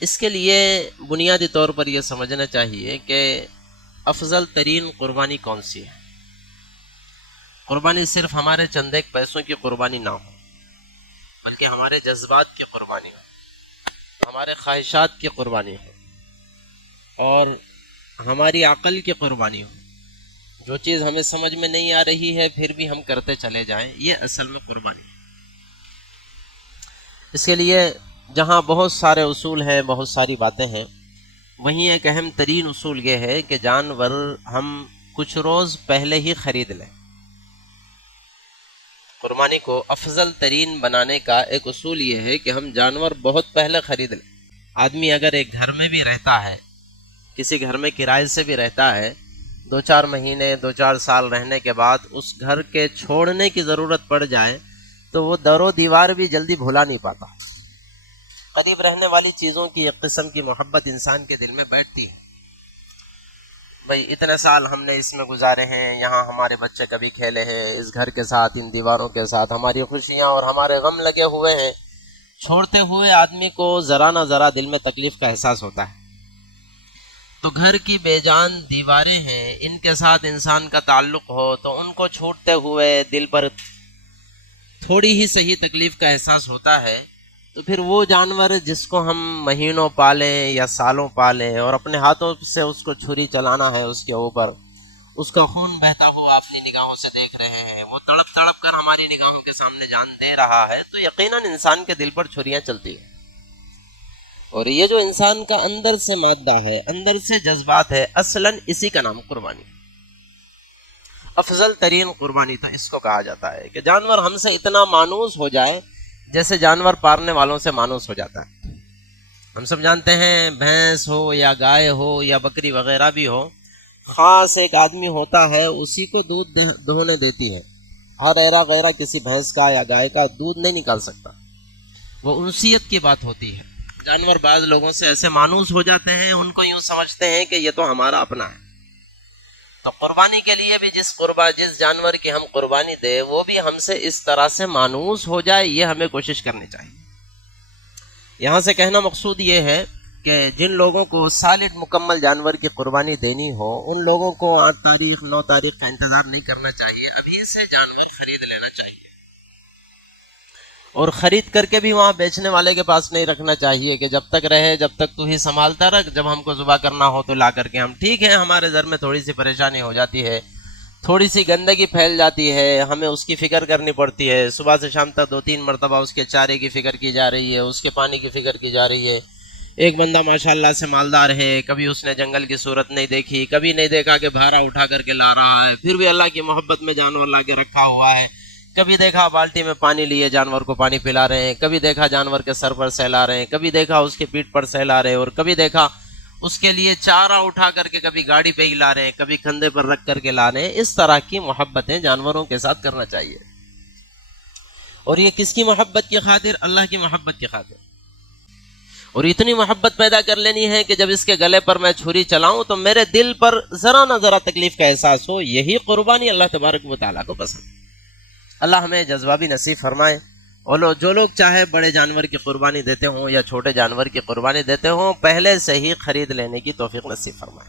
اس کے لیے بنیادی طور پر یہ سمجھنا چاہیے کہ افضل ترین قربانی کون سی ہے۔ قربانی صرف ہمارے چند ایک پیسوں کی قربانی نہ ہو، بلکہ ہمارے جذبات کی قربانی ہو، ہمارے خواہشات کی قربانی ہو، اور ہماری عقل کی قربانی ہو۔ جو چیز ہمیں سمجھ میں نہیں آ رہی ہے پھر بھی ہم کرتے چلے جائیں، یہ اصل میں قربانی ہے۔ اس کے لیے جہاں بہت سارے اصول ہیں، بہت ساری باتیں ہیں، وہیں ایک اہم ترین اصول یہ ہے کہ جانور ہم کچھ روز پہلے ہی خرید لیں۔ قربانی کو افضل ترین بنانے کا ایک اصول یہ ہے کہ ہم جانور بہت پہلے خرید لیں۔ آدمی اگر ایک گھر میں بھی رہتا ہے، کسی گھر میں کرائے سے بھی رہتا ہے، 2-4 مہینے 2-4 سال رہنے کے بعد اس گھر کے چھوڑنے کی ضرورت پڑ جائے تو وہ در و دیوار بھی جلدی بھولا نہیں پاتا۔ قریب رہنے والی چیزوں کی ایک قسم کی محبت انسان کے دل میں بیٹھتی ہے۔ بھئی اتنے سال ہم نے اس میں گزارے ہیں، یہاں ہمارے بچے کبھی کھیلے ہیں، اس گھر کے ساتھ، ان دیواروں کے ساتھ ہماری خوشیاں اور ہمارے غم لگے ہوئے ہیں۔ چھوڑتے ہوئے آدمی کو ذرا نہ ذرا دل میں تکلیف کا احساس ہوتا ہے۔ تو گھر کی بے جان دیواریں ہیں، ان کے ساتھ انسان کا تعلق ہو تو ان کو چھوڑتے ہوئے دل پر تھوڑی ہی صحیح تکلیف کا احساس ہوتا ہے۔ تو پھر وہ جانور جس کو ہم مہینوں پالیں یا سالوں پالیں اور اپنے ہاتھوں سے اس کو چھری چلانا ہے اس کے اوپر، اس کا خون بہتا ہوا اپنی نگاہوں سے دیکھ رہے ہیں، وہ تڑپ تڑپ کر ہماری نگاہوں کے سامنے جان دے رہا ہے، تو یقیناً انسان کے دل پر چھریاں چلتی ہیں۔ اور یہ جو انسان کا اندر سے مادہ ہے، اندر سے جذبات ہے، اصلاً اسی کا نام قربانی۔ افضل ترین قربانی تو اس کو کہا جاتا ہے کہ جانور ہم سے اتنا مانوس ہو جائے جیسے جانور پالنے والوں سے مانوس ہو جاتا ہے۔ ہم سب جانتے ہیں بھینس ہو یا گائے ہو یا بکری وغیرہ بھی ہو، خاص ایک آدمی ہوتا ہے اسی کو دودھ دہنے دیتی ہے۔ ہر ایرا غیرہ کسی بھینس کا یا گائے کا دودھ نہیں نکال سکتا۔ وہ انسیت کی بات ہوتی ہے۔ جانور بعض لوگوں سے ایسے مانوس ہو جاتے ہیں، ان کو یوں سمجھتے ہیں کہ یہ تو ہمارا اپنا ہے۔ تو قربانی کے لیے بھی جس جانور کی ہم قربانی دے وہ بھی ہم سے اس طرح سے مانوس ہو جائے، یہ ہمیں کوشش کرنی چاہیے۔ یہاں سے کہنا مقصود یہ ہے کہ جن لوگوں کو سالڈ مکمل جانور کی قربانی دینی ہو، ان لوگوں کو 8 تاریخ 9 تاریخ کا انتظار نہیں کرنا چاہیے، ابھی سے جانور خرید لینا چاہیے، اور خرید کر کے بھی وہاں بیچنے والے کے پاس نہیں رکھنا چاہیے کہ جب تک رہے جب تک تو ہی سنبھالتا رکھ، جب ہم کو ذبح کرنا ہو تو لا کر کے ہم، ٹھیک ہے ہمارے گھر میں تھوڑی سی پریشانی ہو جاتی ہے، تھوڑی سی گندگی پھیل جاتی ہے، ہمیں اس کی فکر کرنی پڑتی ہے، صبح سے شام تک 2-3 مرتبہ اس کے چارے کی فکر کی جا رہی ہے، اس کے پانی کی فکر کی جا رہی ہے۔ ایک بندہ ماشاءاللہ سے مالدار ہے، کبھی اس نے جنگل کی صورت نہیں دیکھی، کبھی نہیں دیکھا کہ بھارا اٹھا کر کے لا رہا ہے، پھر بھی اللہ کی محبت میں جانور لا کے رکھا ہوا ہے، کبھی دیکھا بالٹی میں پانی لیے جانور کو پانی پلا رہے ہیں، کبھی دیکھا جانور کے سر پر سہلا رہے ہیں، کبھی دیکھا اس کے پیٹھ پر سہلا رہے ہیں، اور کبھی دیکھا اس کے لیے چارہ اٹھا کر کے کبھی گاڑی پہ ہی لا رہے ہیں، کبھی کندھے پر رکھ کر کے لا رہے ہیں۔ اس طرح کی محبتیں جانوروں کے ساتھ کرنا چاہیے، اور یہ کس کی محبت کی خاطر؟ اللہ کی محبت کی خاطر۔ اور اتنی محبت پیدا کر لینی ہے کہ جب اس کے گلے پر میں چھری چلاؤں تو میرے دل پر ذرا نہ ذرا تکلیف کا احساس ہو۔ یہی قربانی اللہ تبارک و تعالیٰ کو پسند۔ اللہ ہمیں جذبہ بھی نصیب فرمائے، اور جو لوگ چاہے بڑے جانور کی قربانی دیتے ہوں یا چھوٹے جانور کی قربانی دیتے ہوں، پہلے سے ہی خرید لینے کی توفیق نصیب فرمائے۔